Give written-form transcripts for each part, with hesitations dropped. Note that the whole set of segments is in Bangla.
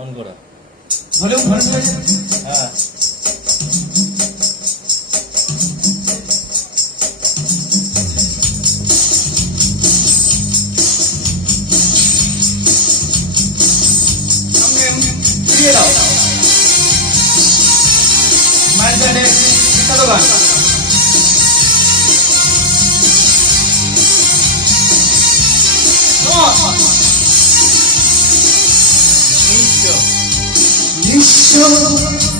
অন করা হলেও ভালো লাগে। হ্যাঁ দিয়ে দাও মায়ের জন্য বিখ্যাত গান। নিঃস্ব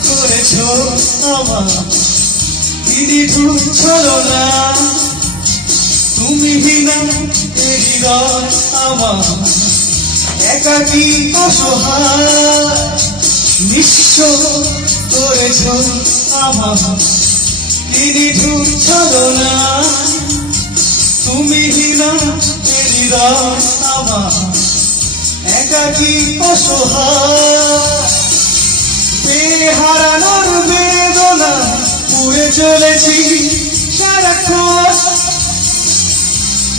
করেছ আমার নিঠুর ছলনা, তুমি বিনা হৃদয় আমার একাকী অসহায়। নিঃস্ব করেছ আমার নিঠুর ছলনা, তুমি বিনা হৃদয় আমার একাকী অসহায়। হারানোর বেদনা পুড়ে চলেছি সারাক্ষণ,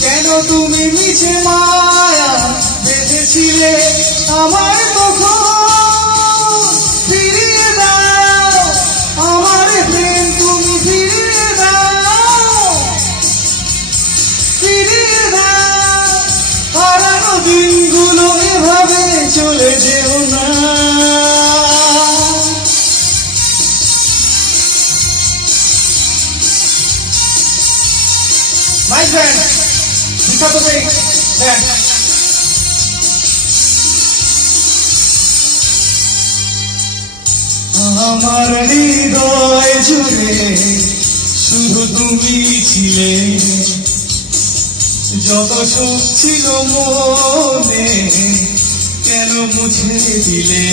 কেন তুমি মিছে মায়া বেঁধেছিলে আমার কখন। ফিরিয়ে দাও আমার প্রেম, তুমি ফিরিয়ে দাও, ফিরিয়ে দাও। হারানো দিনগুলো এভাবে চলে যেও না। Nice band, বিখ্যাত ব্যান্ড। আমার হৃদয় জুড়ে শুধু তুমি ছিলে, যত সুখ ছিল মনে কেন মুছে দিলে।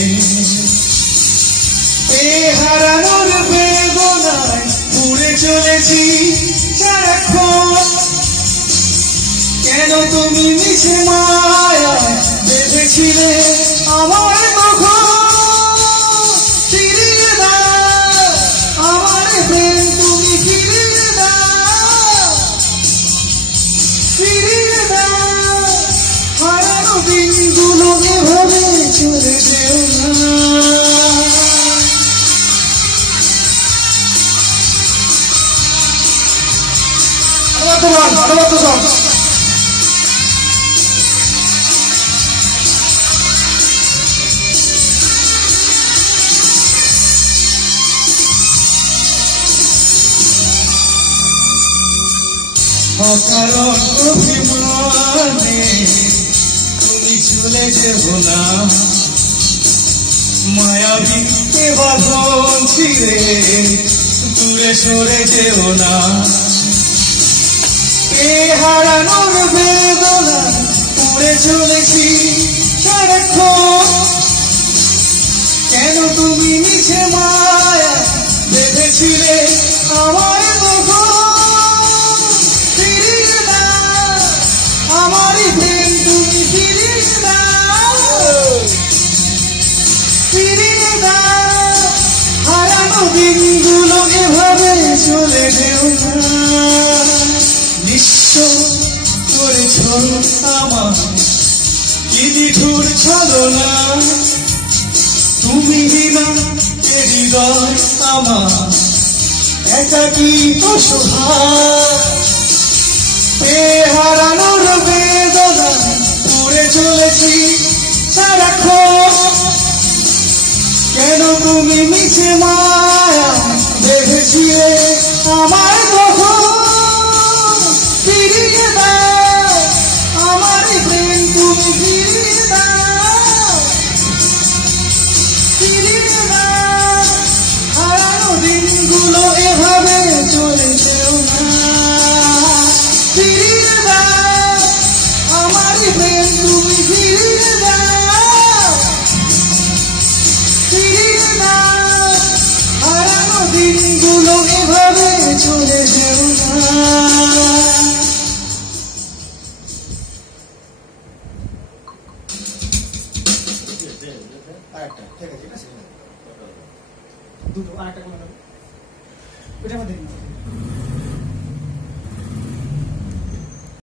হারানোর বেদনায় পুড়ে চলেছি সারাক্ষণ, কেন তুমি মিছে মায়া বেঁধেছিলে আমার কখন। ফিরিয়ে দাও আমার প্রেম, তুমি ফিরিয়ে দাও, ফিরিয়ে দাও। হারানো দিনগুলো এভাবে চলে যেও না। অকারণ অভিমানে তুমি চলে যেও না, মায়াবী বাঁধন ছিঁড়ে দূরে সরে যেও না। হারানোর বেদনা পুড়ে চলেছি সারাক্ষণ, কেন তুমি মিছে মায়া বেঁধেছিলে আমার কখন। ফিরিয়ে দাও আমার প্রেম, তুমি ফিরিয়ে দাও, ফিরিয়ে দাও। হারানো দিনগুলো এভাবে চলে যেও না। নিঃস্ব করেছ আমার কি নিঠুর ছলনা, তুমি বিনা হৃদয় আমার একাকী অসহায়। হারানোর বেদনা পুড়ে চলেছি সারাক্ষণ, কেন তুমি মিছে মায়া বেঁধেছিলে আমার কখন। ফিরিয়ে দাও আমার প্রেম, তুমি ফিরিয়ে দাও, ফিরিয়ে দাও। হারানো দিনগুলো এভাবে চলে যেও না। ফিরিয়ে দাও আমার প্রেম, তুমি ফিরিয়ে দাও, ফিরিয়ে দাও। হারানো দিনগুলো এভাবে চলে যেও না। দুটো আরেকটা করে নেবো, ওটা আমাদের